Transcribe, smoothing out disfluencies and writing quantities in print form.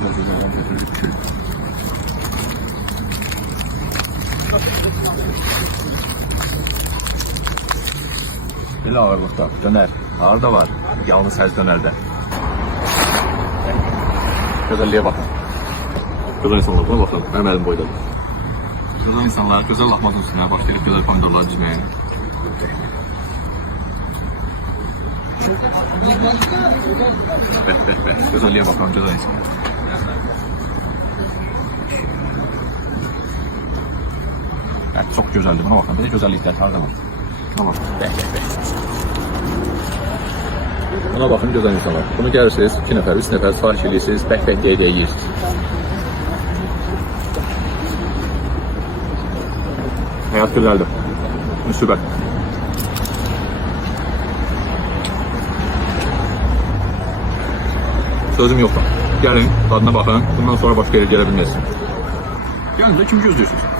Elə ağırlıqda dönər. Harda var? Yalnız həz dönərdə. Gözəlliyə baxın. Gözəl insanlar buna baxın. Mənim əlim boydadır. Gözəl insanlar gözəl lahmacun üstünə başlayıb gözəl pomidorlar düzməyə. Bəh. Gözəlliyə baxın, gözəl insanlar. Çox gözəldir. Buna baxın. Belə gözəlliklər harda var? Tamam. Bəh. Buna baxın gözəl insanlar. Bunu gəlirsiniz, 2 nəfər, 3 nəfər sifariş edirsiniz, bəh deyə yeyirsiniz. Həyat gözəldir. Müsibət. Sözüm yoxdur. Gəlin, dadına baxın. Bundan sonra başqa yerə gələ bilməzsiniz. Gəlin də kim gözləyirsiniz?